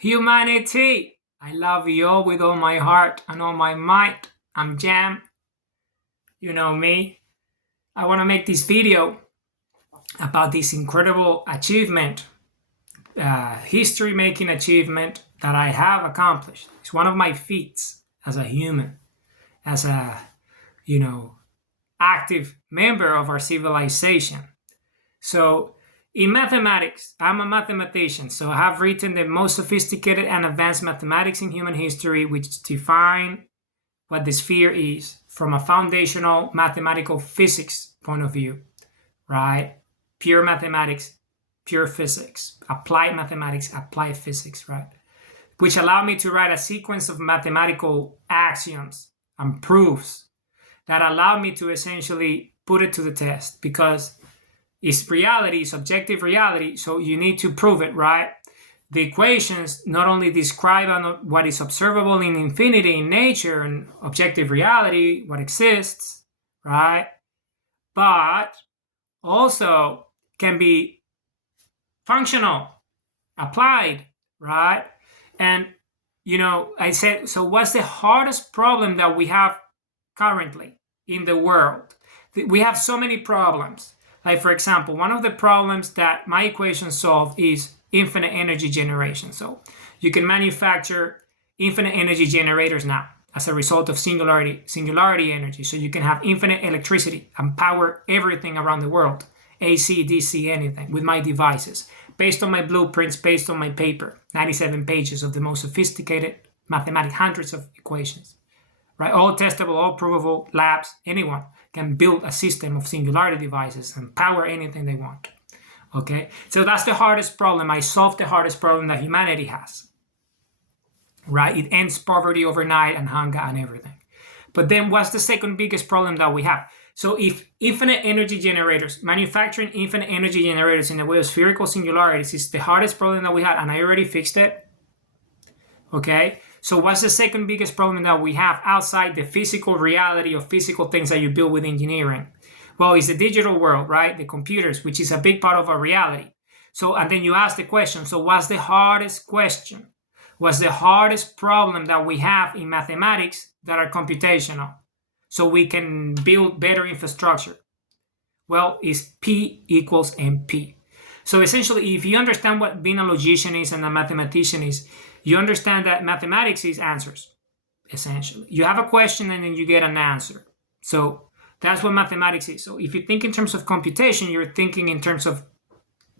Humanity, I love you all with all my heart and all my might. I'm Jam, you know me. I want to make this video about this incredible achievement, history-making achievement that I have accomplished. It's one of my feats as a human, as a, active member of our civilization. So in mathematics, I'm a mathematician, so I have written the most sophisticated and advanced mathematics in human history, which define what the sphere is from a foundational mathematical physics point of view, right? Pure mathematics, pure physics, applied mathematics, applied physics, right? Which allow me to write a sequence of mathematical axioms and proofs that allow me to essentially put it to the test, because it's reality, it's objective reality, so you need to prove it, right? The equations not only describe what is observable in infinity in nature and objective reality, what exists, right? But also can be functional, applied, right? And, I said, so what's the hardest problem that we have currently in the world? We have so many problems. Like, for example, one of the problems that my equations solve is infinite energy generation. So you can manufacture infinite energy generators now as a result of singularity energy. So you can have infinite electricity and power everything around the world, AC, DC, anything, with my devices, based on my blueprints, based on my paper, 97 pages of the most sophisticated mathematics, hundreds of equations, right? All testable, all provable, labs, anyone can build a system of singularity devices and power anything they want. Okay, so that's the hardest problem. I solved the hardest problem that humanity has, right? It ends poverty overnight and hunger and everything. But then what's the second biggest problem that we have? So if infinite energy generators, manufacturing infinite energy generators in the way of spherical singularities is the hardest problem that we had, and I already fixed it, okay? So what's the second biggest problem that we have outside the physical reality of physical things that you build with engineering? Well, it's the digital world, right? The computers, which is a big part of our reality. So, and then you ask the question, so what's the hardest question? What's the hardest problem that we have in mathematics that are computational, so we can build better infrastructure? Well, it's P equals MP. So essentially, if you understand what being a logician is and a mathematician is, you understand that mathematics is answers, essentially. You have a question and then you get an answer. So that's what mathematics is. So if you think in terms of computation, you're thinking in terms of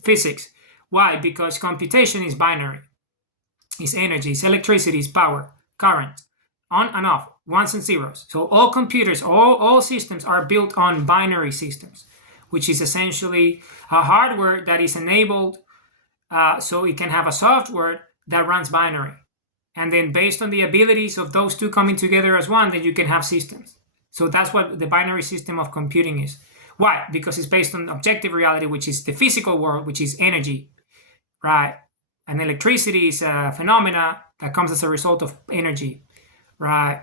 physics. Why? Because computation is binary. It's energy, it's electricity, it's power, current, on and off, ones and zeros. So all computers, all systems are built on binary systems, which is essentially a hardware that is enabled so it can have a software that runs binary. And then based on the abilities of those two coming together as one, then you can have systems. So that's what the binary system of computing is. Why? Because it's based on objective reality, which is the physical world, which is energy, right? And electricity is a phenomena that comes as a result of energy, right?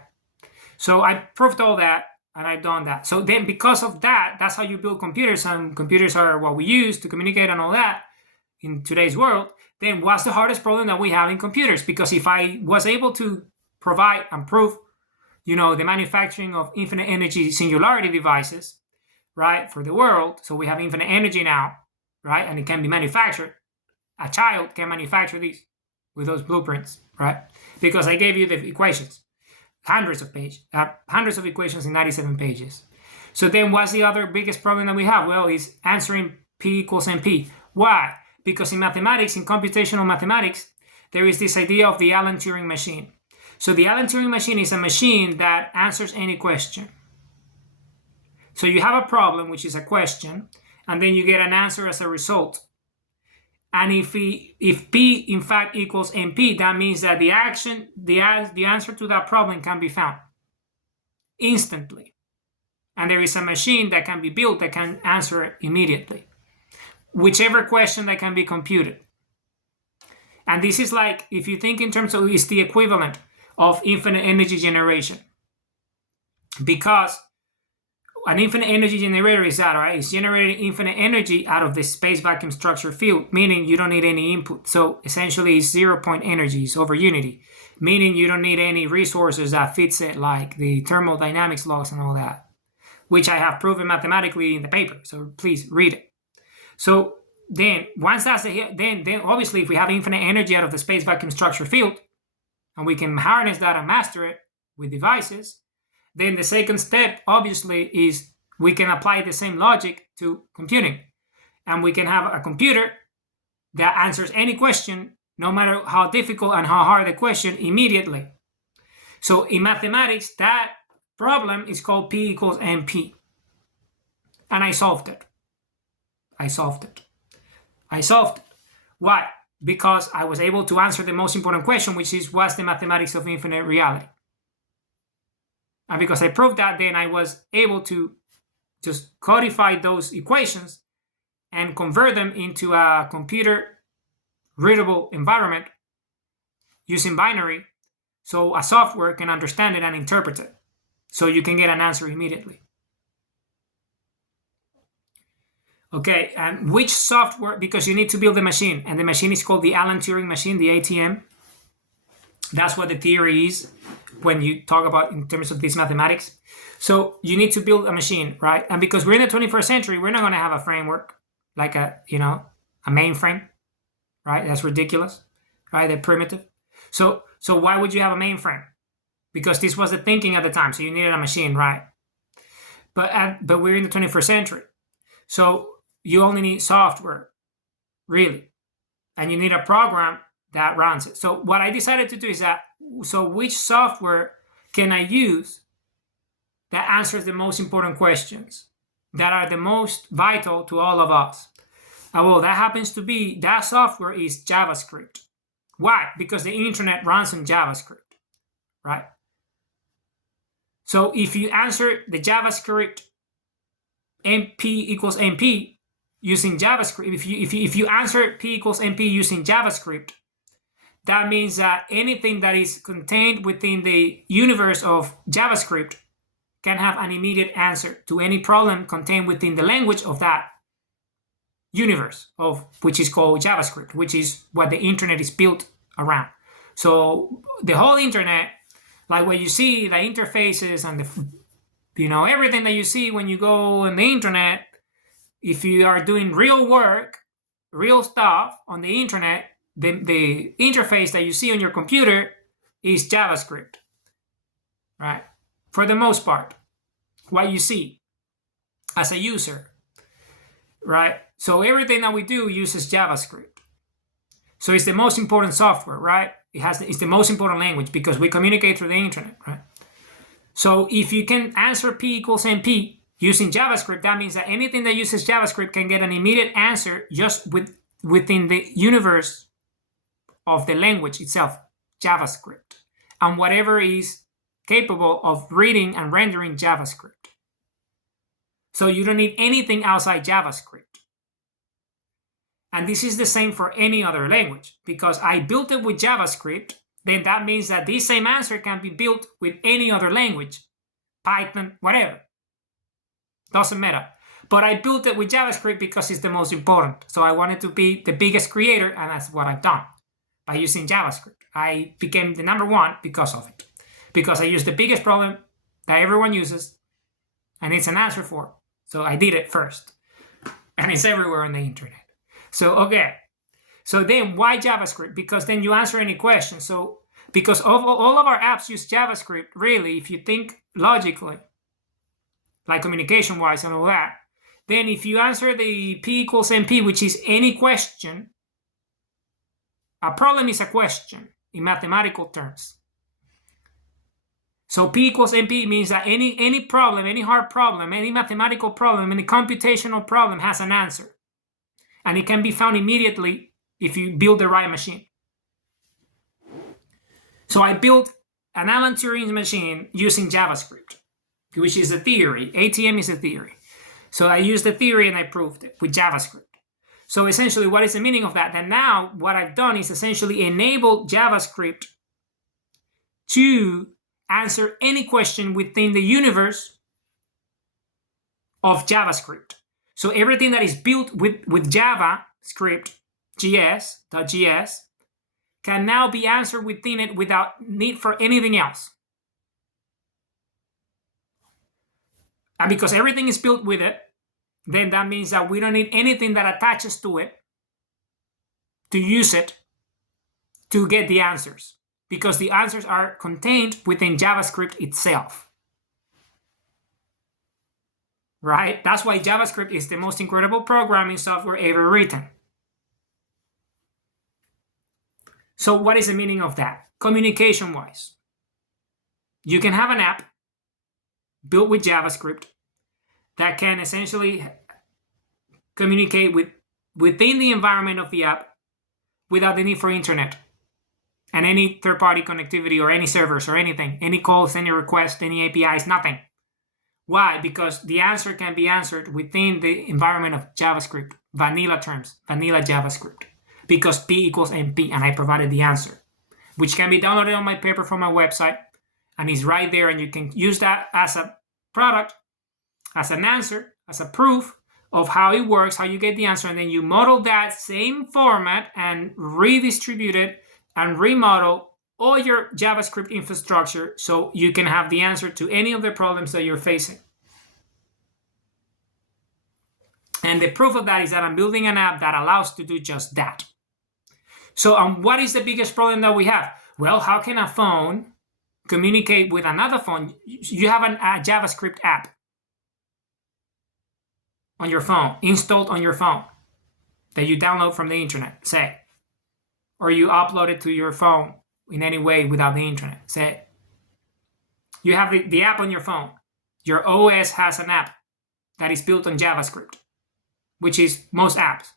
So I proved all that, and I've done that. So then because of that, that's how you build computers, and computers are what we use to communicate and all that in today's world. Then what's the hardest problem that we have in computers? Because if I was able to provide and prove, the manufacturing of infinite energy singularity devices, right, for the world, so we have infinite energy now, right, and it can be manufactured. A child can manufacture these with those blueprints, right? Because I gave you the equations, hundreds of equations in 97 pages. So then what's the other biggest problem that we have? Well, it's answering P equals MP. Why? Because in mathematics, in computational mathematics, there is this idea of the Alan Turing machine. So the Alan Turing machine is a machine that answers any question. So you have a problem, which is a question, and then you get an answer as a result. And if P in fact equals MP, that means that the answer to that problem can be found instantly. And there is a machine that can be built that can answer it immediately, whichever question that can be computed. And this is like, if you think in terms of, it's the equivalent of infinite energy generation. Because an infinite energy generator is that, right? It's generating infinite energy out of the space vacuum structure field, meaning you don't need any input. So essentially it's 0-point energies over unity, meaning you don't need any resources that fits it, like the thermodynamics laws and all that, which I have proven mathematically in the paper. So please read it. So then once that's then obviously if we have infinite energy out of the space vacuum structure field, and we can harness that and master it with devices, then the second step, obviously, is we can apply the same logic to computing. And we can have a computer that answers any question, no matter how difficult and how hard the question, immediately. So in mathematics, that problem is called P equals MP. And I solved it. Why? Because I was able to answer the most important question, which is, what's the mathematics of infinite reality? And because I proved that, then I was able to just codify those equations and convert them into a computer readable environment using binary, so a software can understand it and interpret it, so you can get an answer immediately. Okay, and which software? Because you need to build a machine, and the machine is called the Alan Turing machine, the ATM. That's what the theory is when you talk about in terms of this mathematics. So you need to build a machine, right? And because we're in the 21st century, we're not going to have a framework like a mainframe, right? That's ridiculous, right? They're primitive. So why would you have a mainframe? Because this was the thinking at the time. So you needed a machine, right? But we're in the 21st century. So you only need software, really. And you need a program that runs it. So what I decided to do is that, so which software can I use that answers the most important questions that are the most vital to all of us? Well, that happens to be, that software is JavaScript. Why? Because the internet runs on JavaScript, right? So if you answer the JavaScript MP equals MP using JavaScript, if you answer P equals MP using JavaScript, that means that anything that is contained within the universe of JavaScript can have an immediate answer to any problem contained within the language of that universe, of which is called JavaScript, which is what the internet is built around. So the whole internet, like what you see, the interfaces and everything that you see when you go on the internet, if you are doing real work, real stuff on the internet, the interface that you see on your computer is JavaScript, right? For the most part, what you see as a user, right? So everything that we do uses JavaScript. So it's the most important software, right? It's the most important language because we communicate through the internet, right? So if you can answer P equals MP using JavaScript, that means that anything that uses JavaScript can get an immediate answer just within the universe of the language itself, JavaScript, and whatever is capable of reading and rendering JavaScript. So you don't need anything outside JavaScript. And this is the same for any other language. Because I built it with JavaScript, then that means that this same answer can be built with any other language, Python, whatever. Doesn't matter. But I built it with JavaScript because it's the most important. So I wanted to be the biggest creator, and that's what I've done. By using JavaScript, I became the number one because of it. Because I used the biggest problem that everyone uses, and it's an answer for. So I did it first. And it's everywhere on the internet. So, okay. So then why JavaScript? Because then you answer any question. So, because all of our apps use JavaScript, really, if you think logically, like communication-wise and all that, then if you answer the P equals MP, which is any question, a problem is a question in mathematical terms. So P equals MP means that any problem, any hard problem, any mathematical problem, any computational problem has an answer. And it can be found immediately if you build the right machine. So I built an Alan Turing machine using JavaScript, which is a theory. ATM is a theory. So I used the theory and I proved it with JavaScript. So essentially, what is the meaning of that? That now what I've done is essentially enable JavaScript to answer any question within the universe of JavaScript. So everything that is built with JavaScript, JS can now be answered within it without need for anything else. And because everything is built with it, then that means that we don't need anything that attaches to it to use it to get the answers, because the answers are contained within JavaScript itself. Right? That's why JavaScript is the most incredible programming software ever written. So what is the meaning of that? Communication-wise, you can have an app built with JavaScript that can essentially communicate within the environment of the app without the need for internet and any third-party connectivity or any servers or anything, any calls, any requests, any APIs, nothing. Why? Because the answer can be answered within the environment of JavaScript, vanilla terms, vanilla JavaScript, because P equals NP, and I provided the answer, which can be downloaded on my paper from my website, and is right there, and you can use that as a product, as an answer, as a proof of how it works, how you get the answer, and then you model that same format and redistribute it and remodel all your JavaScript infrastructure so you can have the answer to any of the problems that you're facing. And the proof of that is that I'm building an app that allows to do just that. So what is the biggest problem that we have? Well, how can a phone communicate with another phone? You have a JavaScript app on your phone, installed on your phone, that you download from the internet, say, or you upload it to your phone in any way without the internet, say. You have the app on your phone. Your OS has an app that is built on JavaScript, which is most apps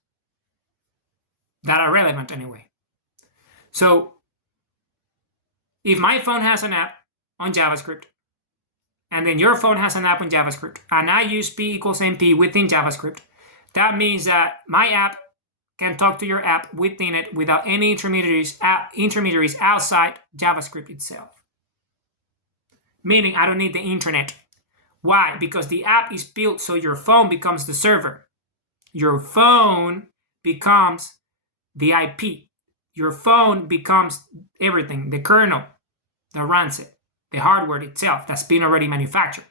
that are relevant anyway. So if my phone has an app on JavaScript, and then your phone has an app on JavaScript, and I use P equals NP within JavaScript, that means that my app can talk to your app within it without any intermediaries outside JavaScript itself. Meaning I don't need the internet. Why? Because the app is built so your phone becomes the server. Your phone becomes the IP. Your phone becomes everything, the kernel that runs it, the hardware itself that's been already manufactured.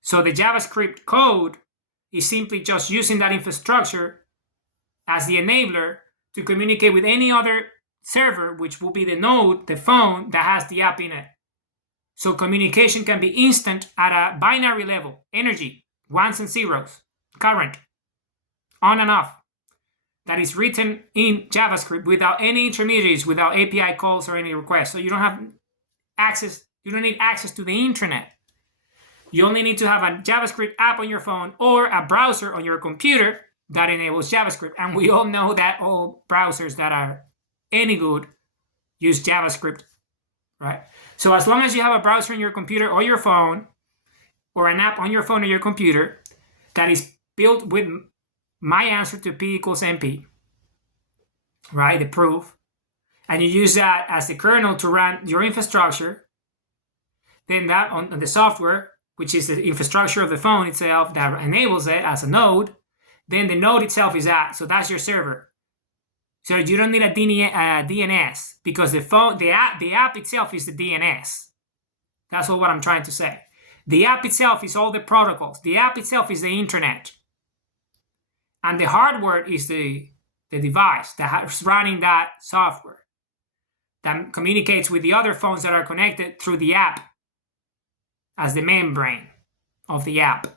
So the JavaScript code is simply just using that infrastructure as the enabler to communicate with any other server, which will be the node, the phone that has the app in it. So communication can be instant at a binary level, energy, ones and zeros, current, on and off. That is written in JavaScript without any intermediaries, without API calls or any requests. So you don't have access, you don't need access to the internet. You only need to have a JavaScript app on your phone or a browser on your computer that enables JavaScript. And we all know that all browsers that are any good use JavaScript, right? So as long as you have a browser on your computer or your phone, or an app on your phone or your computer that is built with my answer to P equals NP, right, the proof, and you use that as the kernel to run your infrastructure, then that on the software, which is the infrastructure of the phone itself that enables it as a node, then the node itself is that. So that's your server. So you don't need a DNS because the app itself is the DNS. That's what I'm trying to say. The app itself is all the protocols. The app itself is the internet. And the hardware is the device that's running that software that communicates with the other phones that are connected through the app as the membrane of the app.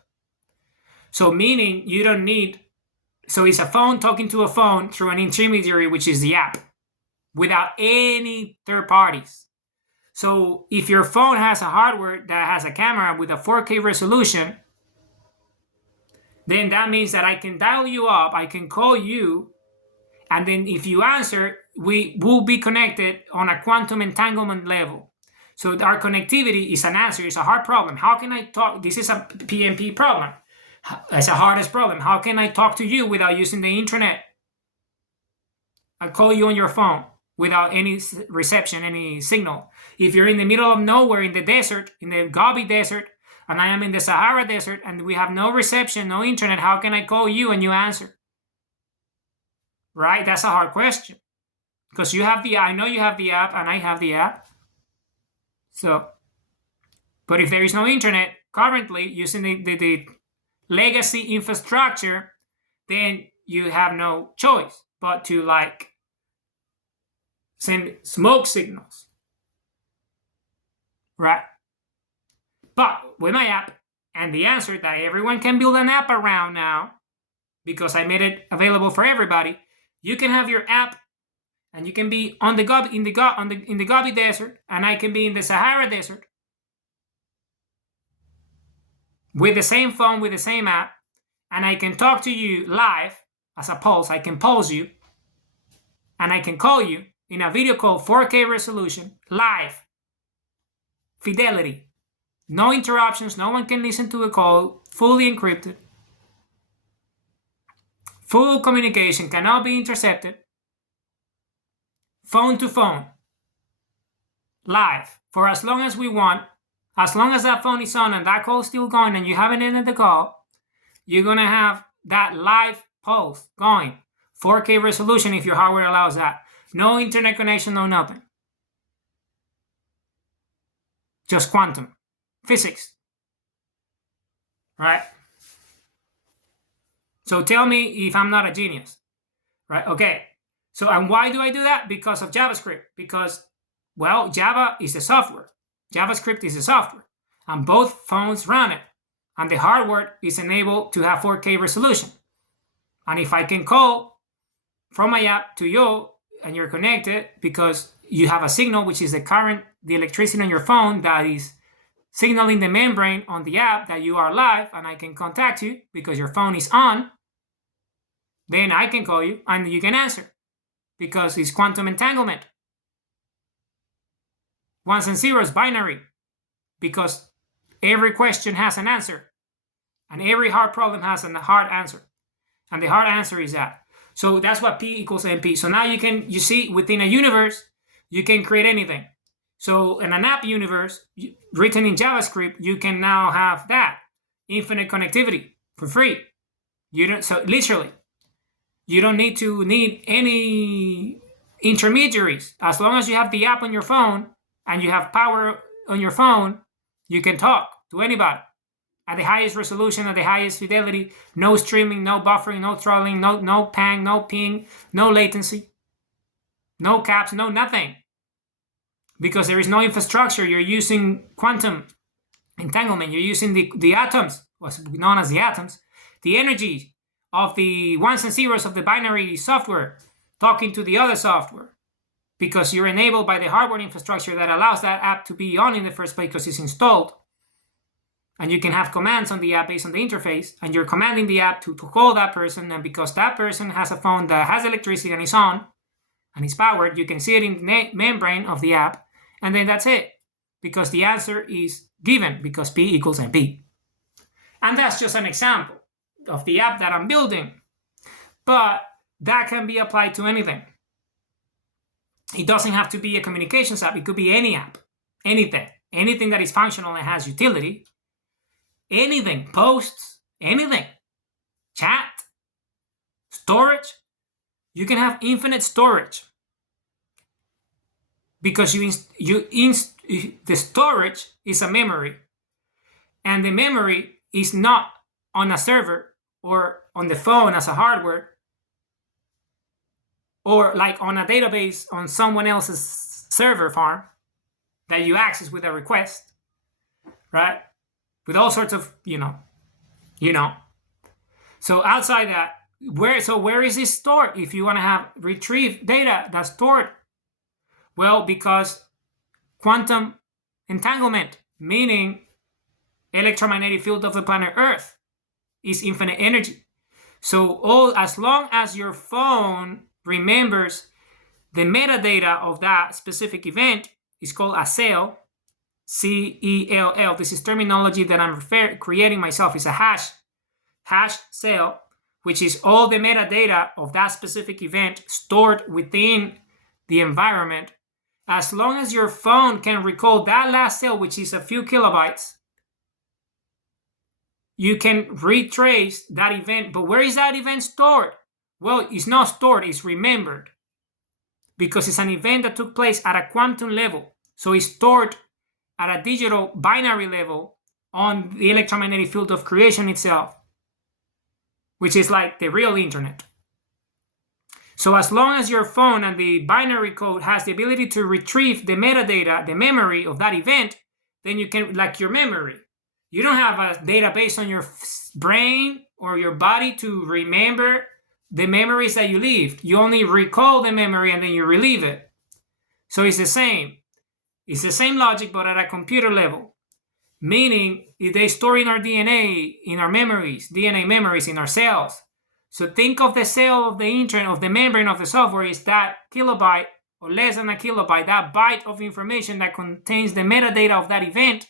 So meaning you don't need, so it's a phone talking to a phone through an intermediary, which is the app, without any third parties. So if your phone has a hardware that has a camera with a 4K resolution, then that means that I can dial you up, I can call you, and then if you answer, we will be connected on a quantum entanglement level. So our connectivity is an answer, it's a hard problem. How can I talk? This is a PnP problem. It's the hardest problem. How can I talk to you without using the internet? I call you on your phone without any reception, any signal. If you're in the middle of nowhere in the desert, in the Gobi Desert, and I am in the Sahara Desert and we have no reception, no internet, how can I call you and you answer? Right? That's a hard question. Because I know you have the app and I have the app. So, but if there is no internet currently using the legacy infrastructure, then you have no choice but to like send smoke signals. Right? But with my app and the answer that everyone can build an app around now, because I made it available for everybody, you can have your app and you can be in the Gobi Desert, and I can be in the Sahara Desert with the same phone, with the same app, and I can talk to you live as a pulse. I can pulse you, and I can call you in a video call, 4K resolution, live, fidelity, no interruptions, no one can listen to a call, fully encrypted, full communication, cannot be intercepted, phone to phone, live, for as long as we want. As long as that phone is on and that call is still going and you haven't ended the call, you're going to have that live pulse going. 4K resolution if your hardware allows that. No internet connection, no nothing. Just quantum physics. Right? So tell me if I'm not a genius. Right? Okay. So, and why do I do that? Because of JavaScript. Because, well, Java is a software. JavaScript is a software. And both phones run it. And the hardware is enabled to have 4K resolution. And if I can call from my app to you and you're connected because you have a signal, which is the current, the electricity on your phone that is signaling the membrane on the app that you are live and I can contact you because your phone is on, then I can call you and you can answer because it's quantum entanglement. Ones and zeros, binary, because every question has an answer and every hard problem has a hard answer. And the hard answer is that. So that's what P equals NP. So now you see within a universe, you can create anything. So in an app universe written in JavaScript, you can now have that infinite connectivity for free. So literally, you don't need any intermediaries. As long as you have the app on your phone and you have power on your phone, you can talk to anybody at the highest resolution, at the highest fidelity, no streaming, no buffering, no throttling, no pang, no ping, no latency, no caps, no nothing. Because there is no infrastructure. You're using quantum entanglement. You're using the atoms, what's known as the atoms, the energy of the ones and zeros of the binary software talking to the other software. Because you're enabled by the hardware infrastructure that allows that app to be on in the first place because it's installed. And you can have commands on the app based on the interface, and you're commanding the app to call that person, and because that person has a phone that has electricity and is on, and is powered, you can see it in the membrane of the app, and then that's it. Because the answer is given, because P equals NP. And that's just an example of the app that I'm building. But that can be applied to anything. It doesn't have to be a communications app. It could be any app, anything that is functional and has utility. Anything, posts, anything, chat, storage. You can have infinite storage because the storage is a memory, and the memory is not on a server or on the phone as a hardware or like on a database on someone else's server farm that you access with a request, right? With all sorts of, So outside that, where is this stored? If you want to have retrieve data that's stored, well, because quantum entanglement, meaning electromagnetic field of the planet Earth, is infinite energy. So as long as your phone remembers the metadata of that specific event, is called a cell. CELL. This is terminology that I'm creating myself. It's a hash cell, which is all the metadata of that specific event stored within the environment. As long as your phone can recall that last cell, which is a few kilobytes, you can retrace that event. But where is that event stored? Well, it's not stored, it's remembered, because it's an event that took place at a quantum level. So it's stored at a digital binary level on the electromagnetic field of creation itself, which is like the real internet. So as long as your phone and the binary code has the ability to retrieve the metadata, the memory of that event, then you can, like your memory. You don't have a database on your brain or your body to remember the memories that you lived. You only recall the memory and then you relive it. So it's the same. It's the same logic, but at a computer level. Meaning, they store in our DNA, in our memories, DNA memories in our cells. So think of the cell of the internet, of the membrane of the software, is that kilobyte or less than a kilobyte, that byte of information that contains the metadata of that event,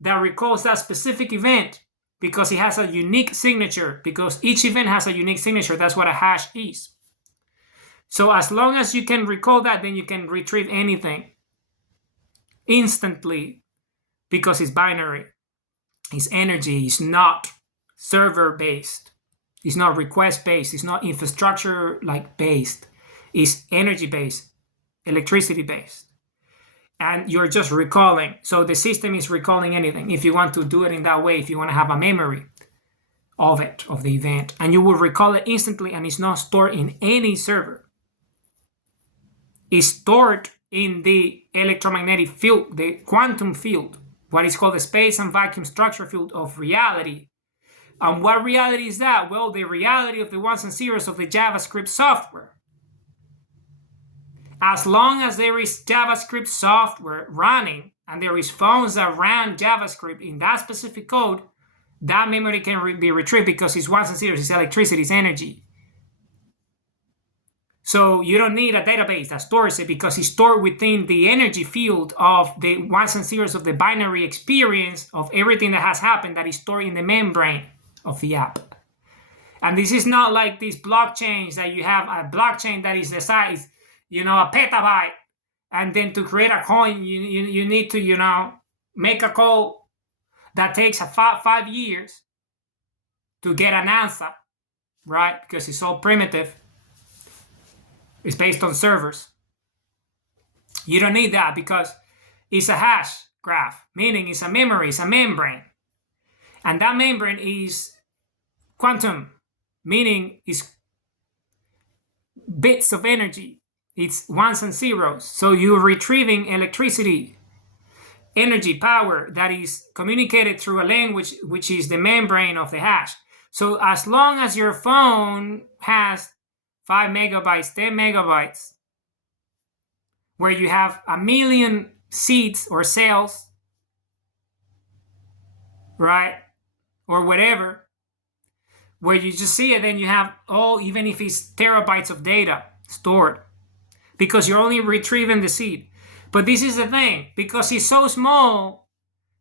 that recalls that specific event, because it has a unique signature, because each event has a unique signature. That's what a hash is. So as long as you can recall that, then you can retrieve anything instantly, because it's binary. It's energy. It's not server-based. It's not request-based. It's not infrastructure-like based. It's energy-based, electricity-based. And you're just recalling. So the system is recalling anything. If you want to do it in that way, if you want to have a memory of it, of the event, and you will recall it instantly, and it's not stored in any server. It's stored in the electromagnetic field, the quantum field, what is called the space and vacuum structure field of reality. And what reality is that? Well, the reality of the ones and zeros of the JavaScript software. As long as there is JavaScript software running and there is phones that run JavaScript in that specific code, that memory can be retrieved, because it's ones and zeros, it's electricity, it's energy. So you don't need a database that stores it, because it's stored within the energy field of the ones and zeros of the binary experience of everything that has happened, that is stored in the membrane of the app. And this is not like these blockchains that you have a blockchain that is the size, a petabyte. And then to create a coin, you need to, make a code that takes 5 years to get an answer, right? Because it's all primitive. It's based on servers. You don't need that, because it's a hash graph, meaning it's a memory, it's a membrane. And that membrane is quantum, meaning it's bits of energy. It's ones and zeros. So you're retrieving electricity, energy, power that is communicated through a language, which is the membrane of the hash. So as long as your phone has 5 megabytes, 10 megabytes, where you have 1 million seeds or cells, right? Or whatever, where you just see it, then you have even if it's terabytes of data stored, because you're only retrieving the seed. But this is the thing, because it's so small,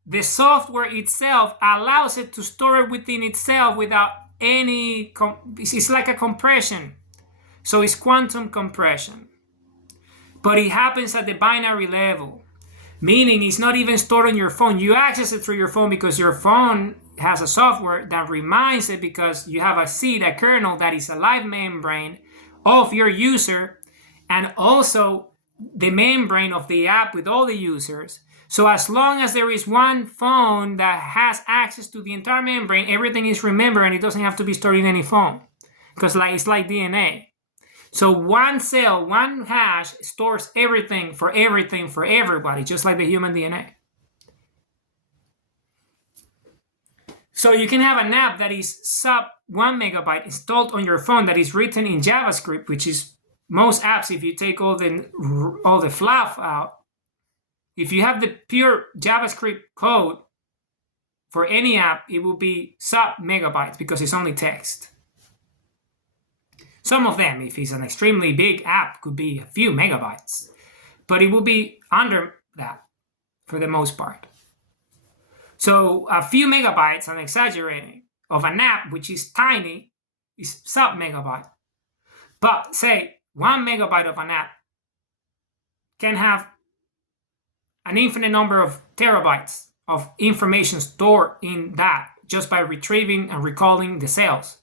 the software itself allows it to store it within itself without any, it's like a compression. So it's quantum compression. But it happens at the binary level, meaning it's not even stored on your phone. You access it through your phone because your phone has a software that reminds it, because you have a seed, a kernel that is a live membrane of your user, and also the membrane of the app with all the users. So as long as there is one phone that has access to the entire membrane, everything is remembered, and it doesn't have to be stored in any phone, because it's like DNA. So one cell, one hash stores everything for everybody, just like the human DNA. So you can have an app that is sub 1 megabyte installed on your phone that is written in JavaScript, which is most apps. If you take all the fluff out, if you have the pure JavaScript code for any app, it will be sub megabytes, because it's only text. Some of them, if it's an extremely big app, could be a few megabytes, but it will be under that for the most part. So a few megabytes, I'm exaggerating, of an app which is tiny is sub megabyte. But say 1 megabyte of an app can have an infinite number of terabytes of information stored in that just by retrieving and recalling the cells,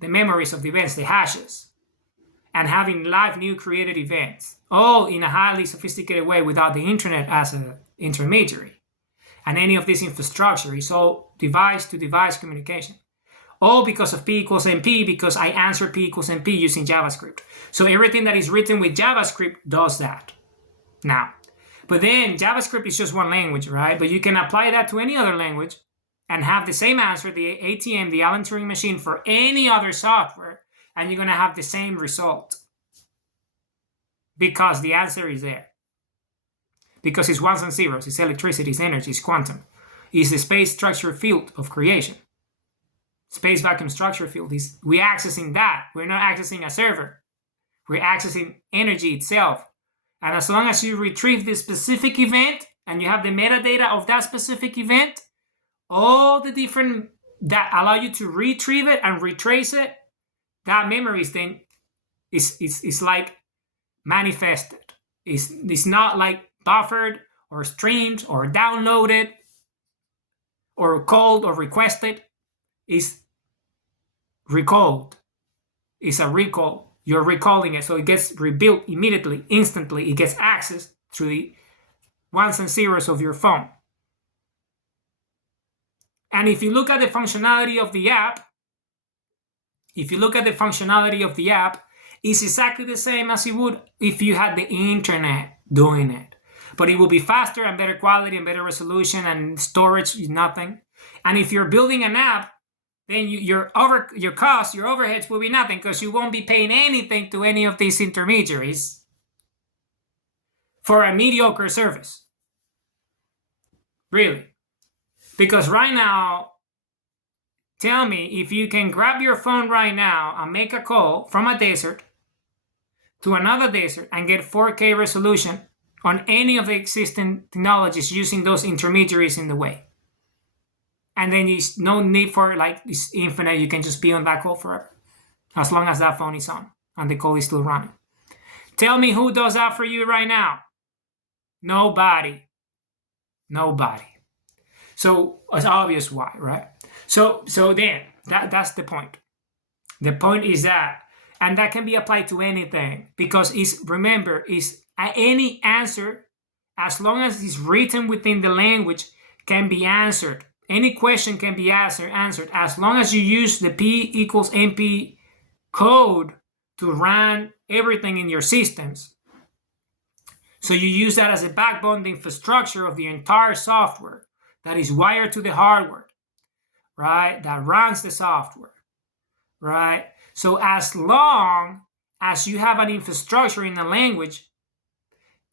the memories of the events, the hashes, and having live new created events, all in a highly sophisticated way without the internet as an intermediary. And any of this infrastructure is all device-to-device communication. All because of P equals NP, because I answered P equals NP using JavaScript. So everything that is written with JavaScript does that. Now, but then JavaScript is just one language, right? But you can apply that to any other language and have the same answer, the ATM, the Alan Turing machine, for any other software, and you're going to have the same result. Because the answer is there. Because it's ones and zeros, it's electricity, it's energy, it's quantum. It's the space structure field of creation. Space vacuum structure field is, we're accessing that. We're not accessing a server. We're accessing energy itself. And as long as you retrieve this specific event and you have the metadata of that specific event, all the different that allow you to retrieve it and retrace it, that memory is then is like manifested. It's not like buffered or streamed or downloaded or called or requested. It's recalled. It's a recall. You're recalling it, so it gets rebuilt immediately, instantly. It gets access through the ones and zeros of your phone. And if you look at the functionality of the app, it's exactly the same as it would if you had the internet doing it. But it will be faster and better quality and better resolution, and storage is nothing. And if you're building an app, then your costs, your overheads will be nothing, because you won't be paying anything to any of these intermediaries for a mediocre service. Really. Because right now, tell me if you can grab your phone right now and make a call from a desert to another desert and get 4K resolution on any of the existing technologies using those intermediaries in the way. And then there's no need for like this infinite, you can just be on that call forever. As long as that phone is on and the call is still running. Tell me who does that for you right now? Nobody. So it's obvious why, right? So then, that's the point. The point is that, and that can be applied to anything, because remember, any answer, as long as it's written within the language, can be answered. Any question can be answered as long as you use the P equals NP code to run everything in your systems. So you use that as a backbone, the infrastructure of the entire software that is wired to the hardware, right? That runs the software, right? So as long as you have an infrastructure in a language,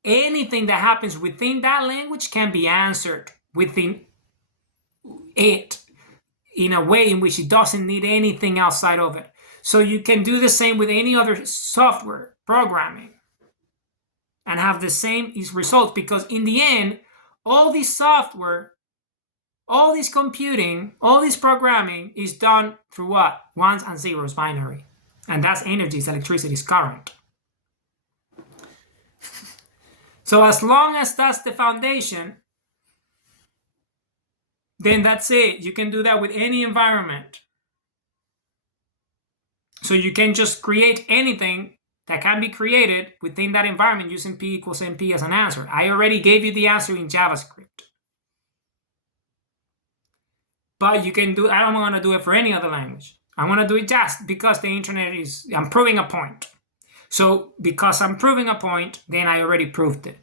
anything that happens within that language can be answered within it in a way in which it doesn't need anything outside of it. So you can do the same with any other software programming and have the same results, because in the end, all this software, all this computing, all this programming is done through what? Ones and zeros binary. And that's energy, it's electricity, it's current. So as long as that's the foundation, then that's it. You can do that with any environment. So you can just create anything that can be created within that environment using P equals NP as an answer. I already gave you the answer in JavaScript. But you can I don't want to do it for any other language. I want to do it just because the internet I'm proving a point. So because I'm proving a point, then I already proved it.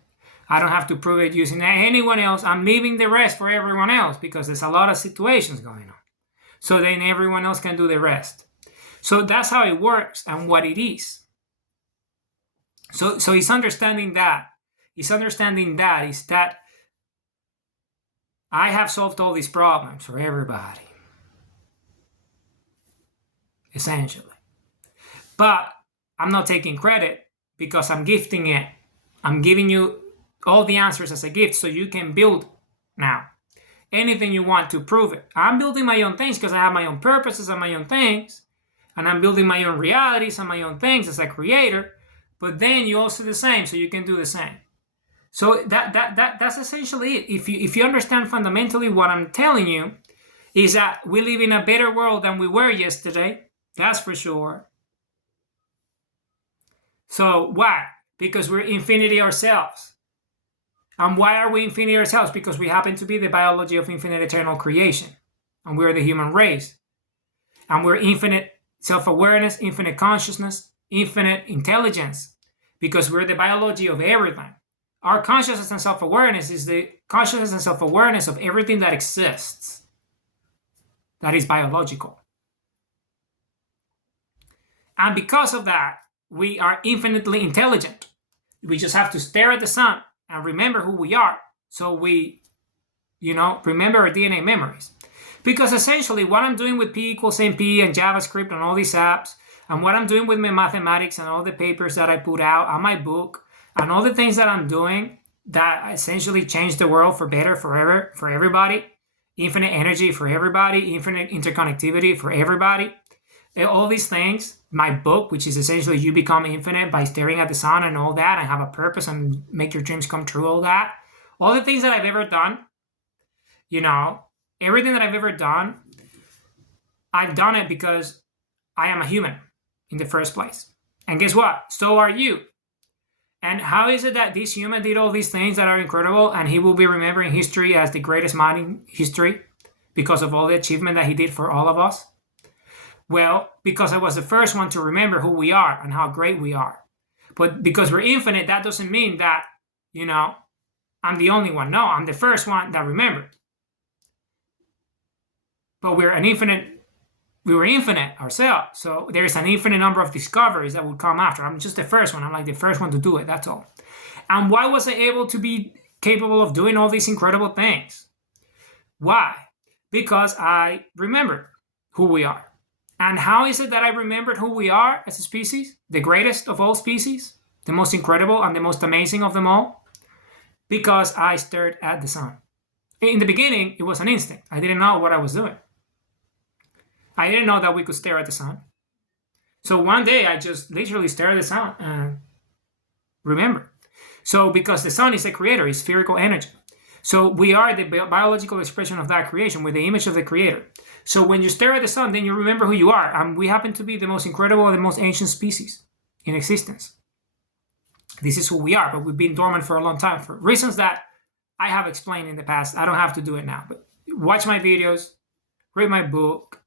I don't have to prove it using anyone else. I'm leaving the rest for everyone else because there's a lot of situations going on. So then everyone else can do the rest. So that's how it works and what it is. So it's understanding that. Is that I have solved all these problems for everybody. Essentially. But I'm not taking credit because I'm gifting it. I'm giving you all the answers as a gift so you can build now anything you want to prove it. I'm building my own things because I have my own purposes and my own things, and I'm building my own realities and my own things as a creator. But then you also do the same, so you can do the same. So that's essentially it. If you understand fundamentally what I'm telling you, is that we live in a better world than we were yesterday. That's for sure. So why? Because we're infinity ourselves. And why are we infinity ourselves? Because we happen to be the biology of infinite eternal creation. And we're the human race. And we're infinite self-awareness, infinite consciousness, infinite intelligence. Because we're the biology of everything. Our consciousness and self-awareness is the consciousness and self-awareness of everything that exists. That is biological. And because of that, we are infinitely intelligent. We just have to stare at the sun and remember who we are. So we, remember our DNA memories. Because essentially what I'm doing with P equals MP and JavaScript and all these apps, and what I'm doing with my mathematics and all the papers that I put out on my book, and all the things that I'm doing that essentially change the world for better forever, for everybody, infinite energy for everybody, infinite interconnectivity for everybody, all these things, my book, which is essentially you become infinite by staring at the sun and all that, and have a purpose and make your dreams come true, all the things that I've ever done, everything that I've ever done, I've done it because I am a human in the first place. And guess what? So are you. And how is it that this human did all these things that are incredible and he will be remembering history as the greatest man in history because of all the achievement that he did for all of us? Well, because I was the first one to remember who we are and how great we are. But because we're infinite, that doesn't mean that, I'm the only one. No, I'm the first one that remembered. But we were infinite ourselves. So there's an infinite number of discoveries that would come after. I'm just the first one. I'm like the first one to do it. That's all. And why was I able to be capable of doing all these incredible things? Why? Because I remembered who we are. And how is it that I remembered who we are as a species? The greatest of all species? The most incredible and the most amazing of them all? Because I stared at the sun. In the beginning, it was an instinct. I didn't know what I was doing. I didn't know that we could stare at the sun. So one day, I just literally stared at the sun and remembered. So because the sun is a creator, it's spherical energy. So we are the biological expression of that creation. We're the image of the creator. So when you stare at the sun, then you remember who you are. And we happen to be the most incredible and the most ancient species in existence. This is who we are, but we've been dormant for a long time for reasons that I have explained in the past. I don't have to do it now, but watch my videos, read my book,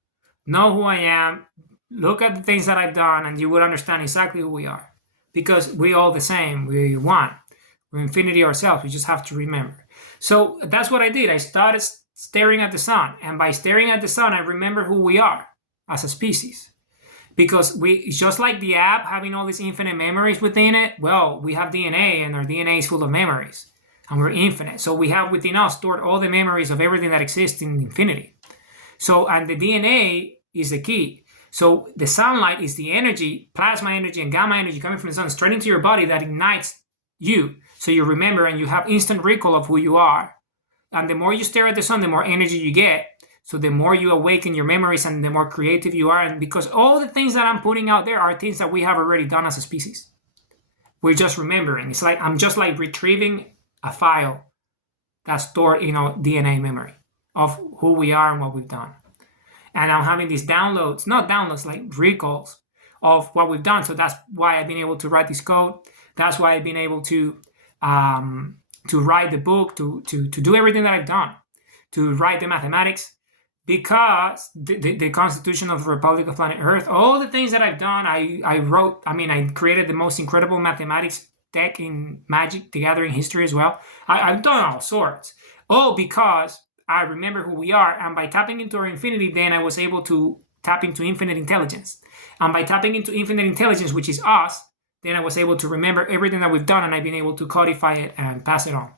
know who I am, look at the things that I've done, and you would understand exactly who we are. Because we're all the same. We're one. We're infinity ourselves. We just have to remember. So that's what I did. I started staring at the sun. And by staring at the sun, I remember who we are as a species. Because we, just like the app having all these infinite memories within it, well, we have DNA and our DNA is full of memories. And we're infinite. So we have within us stored all the memories of everything that exists in infinity. So, and the DNA is the key. So the sunlight is the energy, plasma energy and gamma energy coming from the sun straight into your body that ignites you. So you remember and you have instant recall of who you are. And the more you stare at the sun, the more energy you get. So the more you awaken your memories and the more creative you are. And because all the things that I'm putting out there are things that we have already done as a species. We're just remembering. It's like I'm just like retrieving a file that's stored in our DNA memory of who we are and what we've done. And I'm having these downloads, not downloads, like recalls of what we've done. So that's why I've been able to write this code. That's why I've been able to write the book, to do everything that I've done, to write the mathematics, because the Constitution of the Republic of Planet Earth, all the things that I've done, I wrote. I mean, I created the most incredible mathematics deck in Magic, the Gathering history as well. I've done all sorts, all because I remember who we are, and by tapping into our infinity, then I was able to tap into infinite intelligence. And by tapping into infinite intelligence, which is us, then I was able to remember everything that we've done, and I've been able to codify it and pass it on.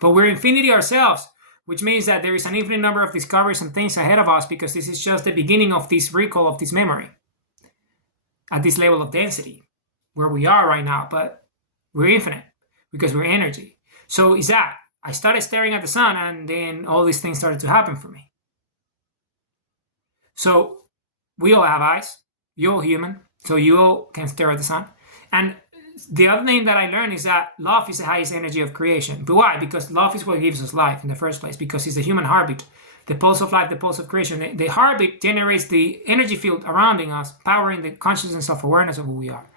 But we're infinity ourselves, which means that there is an infinite number of discoveries and things ahead of us, because this is just the beginning of this recall of this memory at this level of density where we are right now. But we're infinite because we're energy. So is that I started staring at the sun, and then all these things started to happen for me. So we all have eyes. You're all human. So you all can stare at the sun. And the other thing that I learned is that love is the highest energy of creation. But why? Because love is what gives us life in the first place, because it's the human heartbeat. the pulse of life, the pulse of creation. The heartbeat generates the energy field surrounding us, powering the conscious and self-awareness of who we are.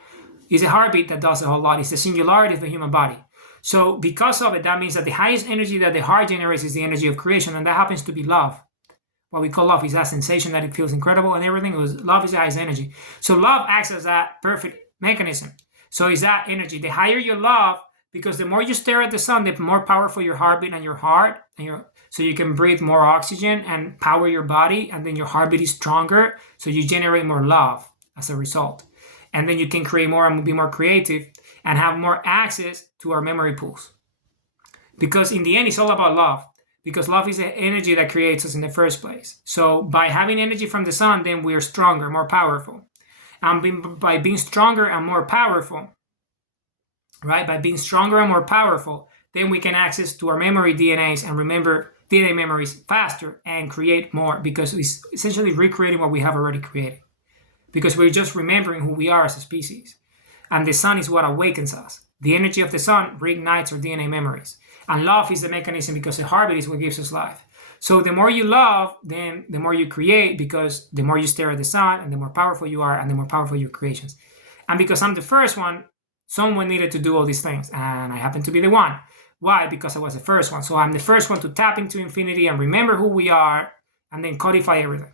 It's a heartbeat that does a whole lot. It's the singularity of the human body. So because of it, that means that the highest energy that the heart generates is the energy of creation, and that happens to be love. What we call love is that sensation that it feels incredible and everything. Love is the highest energy. So love acts as that perfect mechanism. So it's that energy. The higher you love, because the more you stare at the sun, the more powerful your heartbeat and your heart, so you can breathe more oxygen and power your body, and then your heartbeat is stronger, so you generate more love as a result. And then you can create more and be more creative and have more access to our memory pools. Because in the end, it's all about love. Because love is the energy that creates us in the first place. So by having energy from the sun, then we are stronger, more powerful. And by being stronger and more powerful, right? By being stronger and more powerful, then we can access to our memory DNAs and remember DNA memories faster and create more, because it's essentially recreating what we have already created. Because we're just remembering who we are as a species. And the sun is what awakens us. The energy of the sun reignites our DNA memories. And love is the mechanism, because the heartbeat is what gives us life. So the more you love, then the more you create, because the more you stare at the sun, and the more powerful you are, and the more powerful your creations. And because I'm the first one, someone needed to do all these things, and I happen to be the one. Why? Because I was the first one. So I'm the first one to tap into infinity and remember who we are, and then codify everything.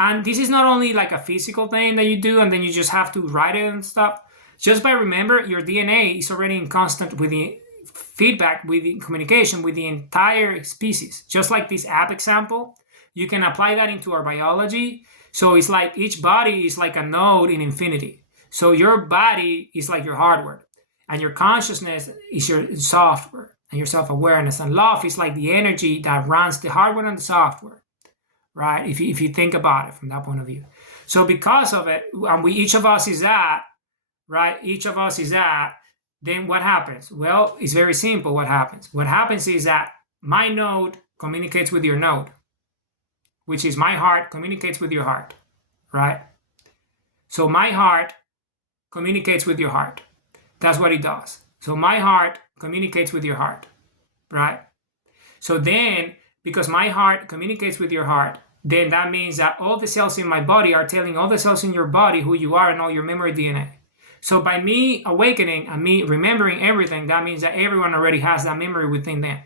And this is not only like a physical thing that you do, and then you just have to write it and stuff. Just by remember, your DNA is already in constant with the feedback, with the communication with the entire species. Just like this app example, you can apply that into our biology. So it's like each body is like a node in infinity. So your body is like your hardware, and your consciousness is your software, and your self-awareness. And love is like the energy that runs the hardware and the software, right? If you think about it from that point of view. So because of it, and each of us is that, right? Each of us is that. Then what happens? Well, it's very simple what happens. What happens is that my node communicates with your node, which is my heart communicates with your heart, right? So my heart communicates with your heart. That's what it does. So my heart communicates with your heart, right? So then, because my heart communicates with your heart, then that means that all the cells in my body are telling all the cells in your body who you are and all your memory DNA. So by me awakening and me remembering everything, that means that everyone already has that memory within them.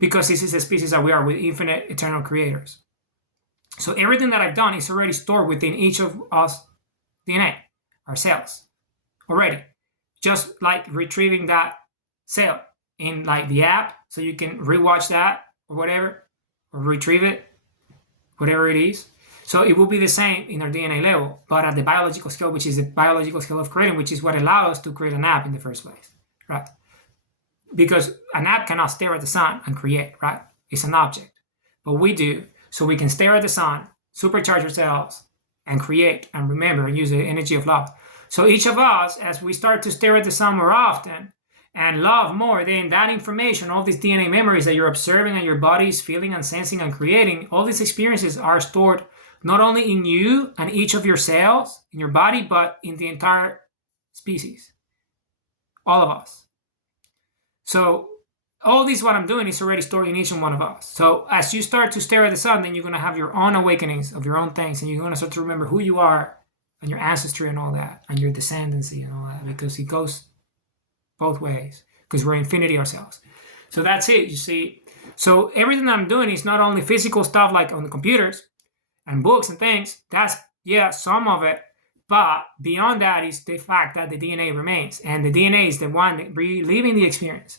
Because this is the species that we are, with infinite eternal creators. So everything that I've done is already stored within each of us DNA, our cells, already. Just like retrieving that cell in like the app, so you can rewatch that or whatever, or retrieve it, whatever it is. So it will be the same in our DNA level, but at the biological scale, which is the biological scale of creating, which is what allows us to create an app in the first place, right? Because an app cannot stare at the sun and create, right? It's an object. But we do, so we can stare at the sun, supercharge ourselves, and create and remember and use the energy of love. So each of us, as we start to stare at the sun more often and love more, then that information, all these DNA memories that you're observing and your body is feeling and sensing and creating, all these experiences are stored not only in you and each of your cells in your body, but in the entire species, all of us. So all this, what I'm doing, is already stored in each and one of us. So as you start to stare at the sun, then you're going to have your own awakenings of your own things, and you're going to start to remember who you are and your ancestry and all that, and your descendancy and all that, because it goes both ways, because we're infinity ourselves. So that's it, you see. So everything I'm doing is not only physical stuff like on the computers and books and things. That's, yeah, some of it. But beyond that is the fact that the DNA remains. And the DNA is the one that reliving the experience.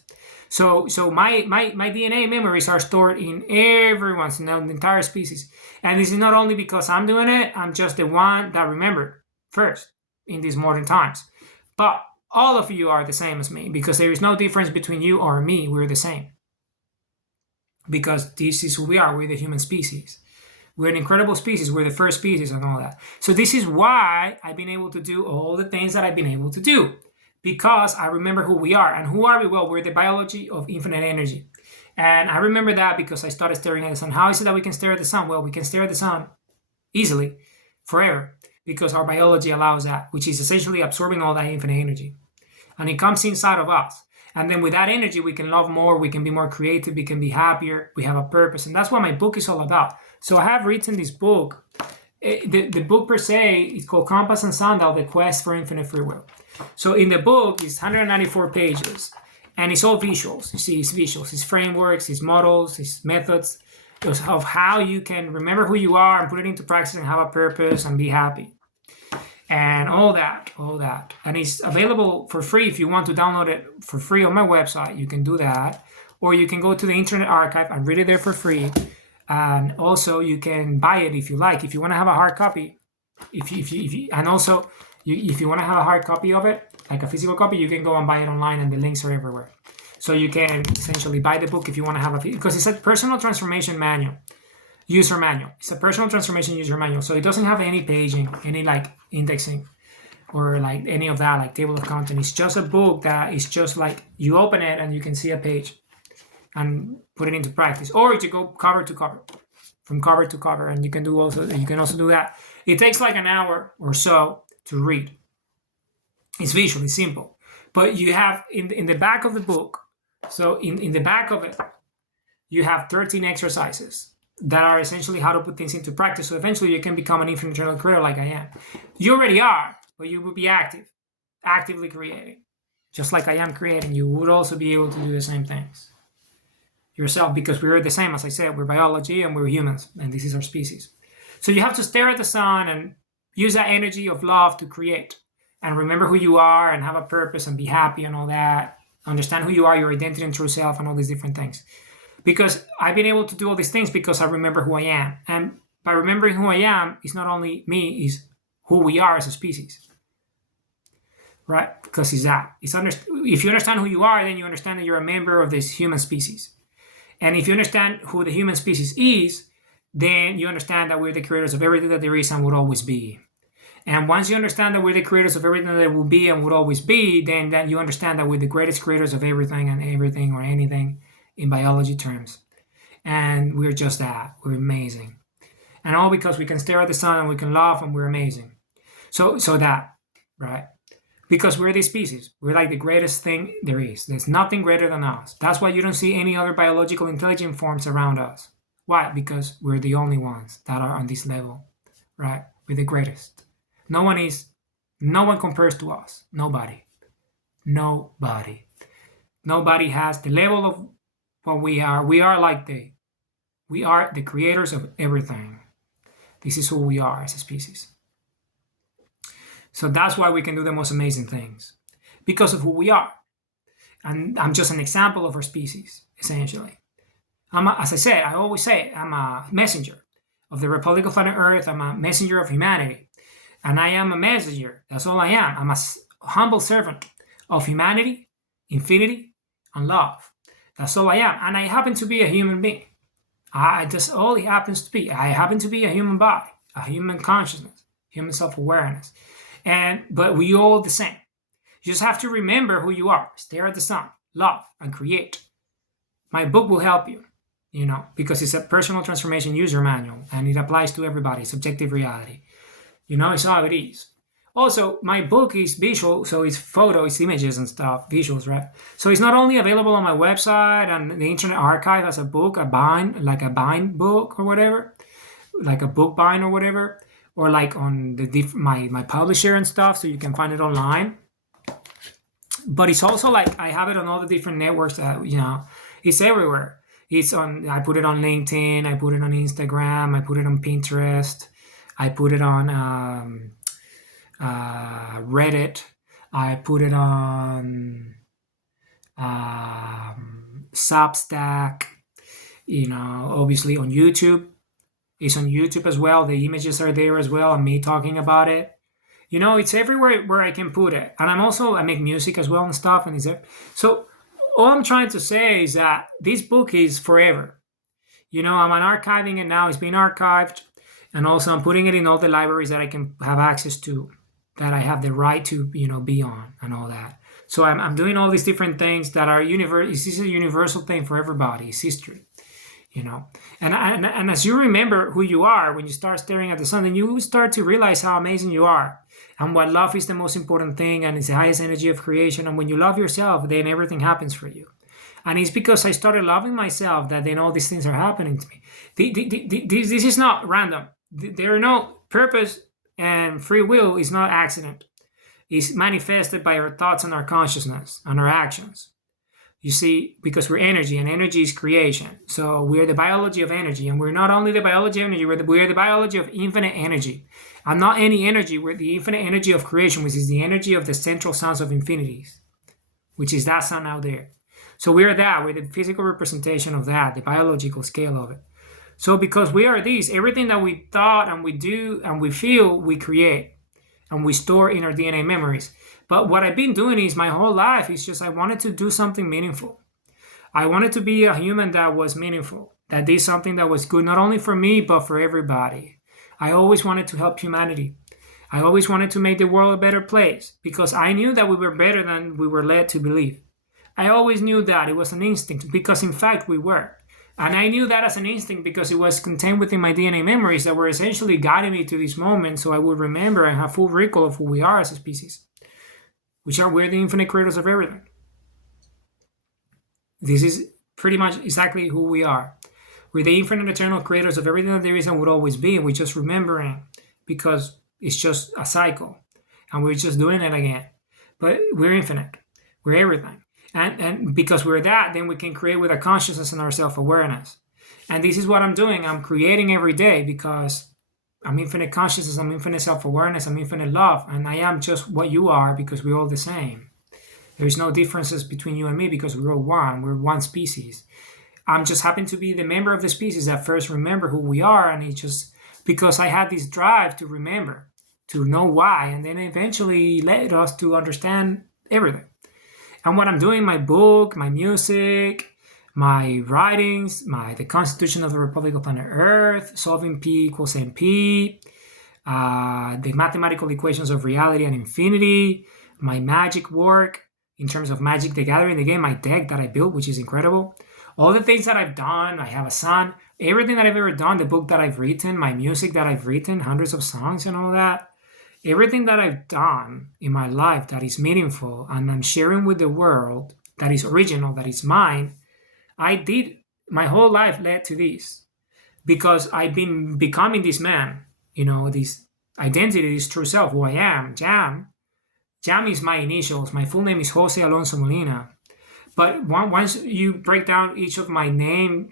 So my DNA memories are stored in everyone's, in the entire species. And this is not only because I'm doing it, I'm just the one that remembered first in these modern times. But all of you are the same as me, because there is no difference between you or me. We're the same. Because this is who we are. We're the human species. We're an incredible species. We're the first species and all that. So this is why I've been able to do all the things that I've been able to do. Because I remember who we are. And who are we? Well, we're the biology of infinite energy. And I remember that because I started staring at the sun. How is it that we can stare at the sun? Well, we can stare at the sun easily, forever, because our biology allows that, which is essentially absorbing all that infinite energy. And it comes inside of us. And then with that energy, we can love more, we can be more creative, we can be happier, we have a purpose. And that's what my book is all about. So I have written this book. The book per se is called Compass and Sandal, The Quest for Infinite Free Will. So in the book, it's 194 pages, and it's all visuals. You see, it's visuals, it's frameworks, it's models, it's methods of how you can remember who you are and put it into practice and have a purpose and be happy. And all that. And it's available for free. If you want to download it for free on my website, you can do that. Or you can go to the Internet Archive and read it there for free. And also you can buy it if you like. If you want to have a hard copy, if you want to have a hard copy of it, like a physical copy, you can go and buy it online, and the links are everywhere. So you can essentially buy the book if you want to have because it's a personal transformation manual. User manual. It's a personal transformation user manual. So it doesn't have any paging, any like indexing, or like any of that, like table of content. It's just a book that is just like you open it and you can see a page and put it into practice. Or you go cover to cover, from cover to cover, and you can also do that. It takes like an hour or so to read. It's visually simple, but you have in the back of the book. So in the back of it, you have 13 exercises that are essentially how to put things into practice. So eventually you can become an infinite journal creator like I am. You already are, but you will be actively creating. Just like I am creating, you would also be able to do the same things yourself, because we're the same. As I said, we're biology and we're humans, and this is our species. So you have to stare at the sun and use that energy of love to create and remember who you are and have a purpose and be happy and all that. Understand who you are, your identity and true self, and all these different things. Because I've been able to do all these things because I remember who I am. And by remembering who I am, it's not only me, it's who we are as a species. Right? Because it's that. If you understand who you are, then you understand that you're a member of this human species. And if you understand who the human species is, then you understand that we're the creators of everything that there is and would always be. And once you understand that we're the creators of everything that will be and would always be, then you understand that we're the greatest creators of everything and everything or anything in biology terms. And we're just that. We're amazing. And all because we can stare at the sun and we can laugh and we're amazing. So that, right? Because we're this species. We're like the greatest thing there is. There's nothing greater than us. That's why you don't see any other biological intelligent forms around us. Why? Because we're the only ones that are on this level, right? We're the greatest. No one compares to us. Nobody has the level of what we are. We are the creators of everything. This is who we are as a species. So that's why we can do the most amazing things, because of who we are. And I'm just an example of our species, essentially. As I said, I always say, I'm a messenger of the Republic of Planet Earth. I'm a messenger of humanity. And I am a messenger. That's all I am. I'm a humble servant of humanity, infinity, and love. That's all I am. And I happen to be a human being. That's all it happens to be. I happen to be a human body, a human consciousness, human self-awareness. But we all the same. You just have to remember who you are. Stare at the sun, love, and create. My book will help you, because it's a personal transformation user manual, and it applies to everybody. Subjective reality. It's how it is. Also, my book is visual, so it's it's images and stuff, visuals, right? So it's not only available on my website and the Internet Archive as a book, like a bind book or whatever, like a book bind or whatever, or like on my publisher and stuff, so you can find it online. But it's also like I have it on all the different networks that, it's everywhere. I put it on LinkedIn, I put it on Instagram, I put it on Pinterest, I put it on Reddit, I put it on Substack, obviously on YouTube. It's on YouTube as well. The images are there as well, and me talking about it. It's everywhere where I can put it. And I make music as well and stuff, and it's there. So all I'm trying to say is that this book is forever. I'm archiving it now. It's being archived. And also I'm putting it in all the libraries that I can have access to, that I have the right to, be on and all that. So I'm doing all these different things that are universal. This is a universal thing for everybody. It's history. you know. And as you remember who you are when you start staring at the sun, then you start to realize how amazing you are, and what love is the most important thing, and it's the highest energy of creation. And when you love yourself, then everything happens for you. And it's because I started loving myself that then all these things are happening to me. This is not random. There are no purpose, and free will is not accident. It's manifested by our thoughts and our consciousness and our actions. You see, because we're energy, and energy is creation. So we're the biology of energy, and we're not only the biology of energy, we're the biology of infinite energy. And not any energy, we're the infinite energy of creation, which is the energy of the central sounds of infinities, which is that sound out there. So we're the physical representation of that, the biological scale of it. So because we are these, everything that we thought and we do and we feel, we create and we store in our DNA memories. But what I've been doing is my whole life is just I wanted to do something meaningful. I wanted to be a human that was meaningful, that did something that was good, not only for me, but for everybody. I always wanted to help humanity. I always wanted to make the world a better place because I knew that we were better than we were led to believe. I always knew that. It was an instinct because, in fact, we were. And I knew that as an instinct because it was contained within my DNA memories that were essentially guiding me to this moment so I would remember and have full recall of who we are as a species, which are we're the infinite creators of everything. This is pretty much exactly who we are. We're the infinite eternal creators of everything that there is and would always be. And we're just remembering because it's just a cycle. And we're just doing it again. But we're infinite. We're everything. And because we're that, then we can create with our consciousness and our self-awareness. And this is what I'm doing. I'm creating every day because I'm infinite consciousness, I'm infinite self-awareness, I'm infinite love. And I am just what you are because we're all the same. There's no differences between you and me because we're all one. We're one species. I'm just happen to be the member of the species that first remember who we are. And it's just because I had this drive to remember, to know why. And then eventually led us to understand everything. And what I'm doing, my book, my music, my writings, the Constitution of the Republic of Planet Earth, solving P equals MP, the mathematical equations of reality and infinity, my magic work in terms of Magic the Gathering, the game, my deck that I built, which is incredible. All the things that I've done, I have a son, everything that I've ever done, the book that I've written, my music that I've written, hundreds of songs and all that. Everything that I've done in my life that is meaningful and I'm sharing with the world, that is original, that is mine, I did, my whole life led to this. Because I've been becoming this man, this identity, this true self, who I am, Jam. Jam is my initials. My full name is Jose Alonso Molina. But once you break down each of my name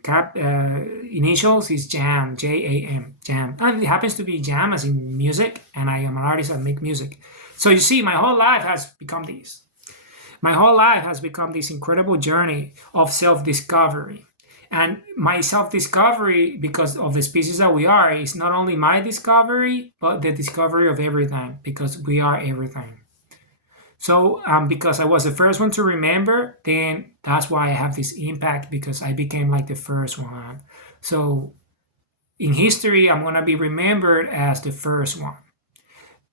initials, is Jam, Jam, Jam. And it happens to be Jam as in music, and I am an artist that make music. So you see, my whole life has become this. My whole life has become this incredible journey of self-discovery. And my self-discovery, because of the species that we are, is not only my discovery, but the discovery of everything, because we are everything. So because I was the first one to remember, then that's why I have this impact, because I became like the first one. So in history, I'm going to be remembered as the first one.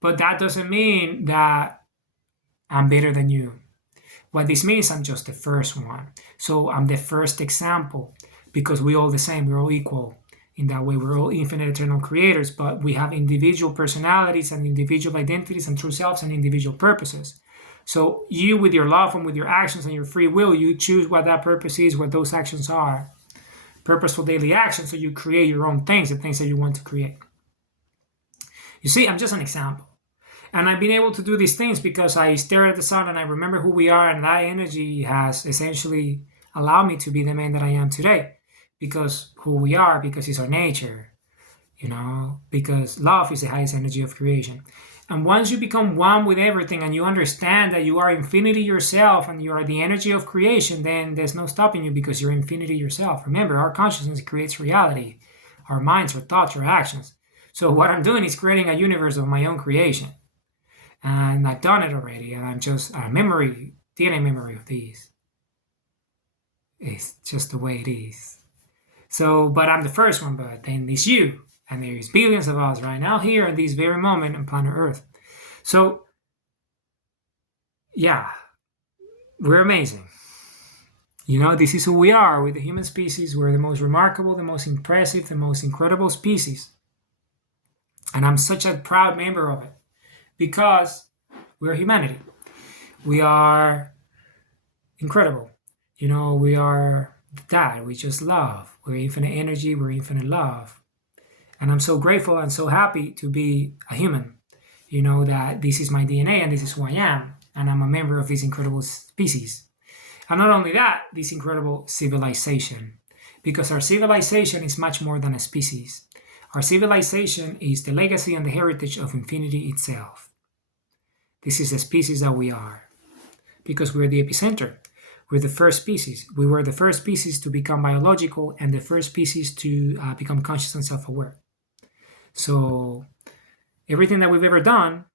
But that doesn't mean that I'm better than you. What this means, I'm just the first one. So I'm the first example, because we're all the same, we're all equal. In that way, we're all infinite eternal creators, but we have individual personalities and individual identities and true selves and individual purposes. So you, with your love and with your actions and your free will, you choose what that purpose is, what those actions are. Purposeful daily action, so you create your own things, the things that you want to create. You see, I'm just an example. And I've been able to do these things because I stare at the sun and I remember who we are, and that energy has essentially allowed me to be the man that I am today. Because who we are, because it's our nature, because love is the highest energy of creation. And once you become one with everything and you understand that you are infinity yourself and you are the energy of creation, then there's no stopping you because you're infinity yourself. Remember, our consciousness creates reality, our minds, our thoughts, our actions. So what I'm doing is creating a universe of my own creation. And I've done it already, and I'm just a DNA memory of these. It's just the way it is. So, but I'm the first one, but then it's you. And there is billions of us right now here at this very moment on planet Earth. So, yeah, we're amazing. This is who we are. We're the human species. We're the most remarkable, the most impressive, the most incredible species. And I'm such a proud member of it because we're humanity. We are incredible. We are that. We just love. We're infinite energy. We're infinite love. And I'm so grateful and so happy to be a human. That this is my DNA and this is who I am. And I'm a member of this incredible species. And not only that, this incredible civilization. Because our civilization is much more than a species. Our civilization is the legacy and the heritage of infinity itself. This is the species that we are. Because we're the epicenter. We're the first species. We were the first species to become biological and the first species to become conscious and self-aware. So everything that we've ever done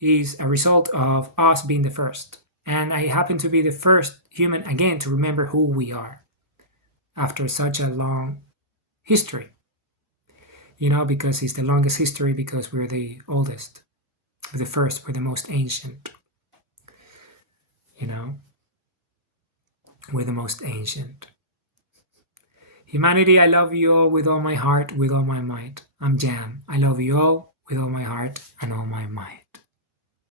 is a result of us being the first. And I happen to be the first human, again, to remember who we are after such a long history. Because it's the longest history because we're the oldest. We're the first, we're the most ancient. We're the most ancient. Humanity, I love you all with all my heart, with all my might. I'm Jam. I love you all with all my heart and all my might.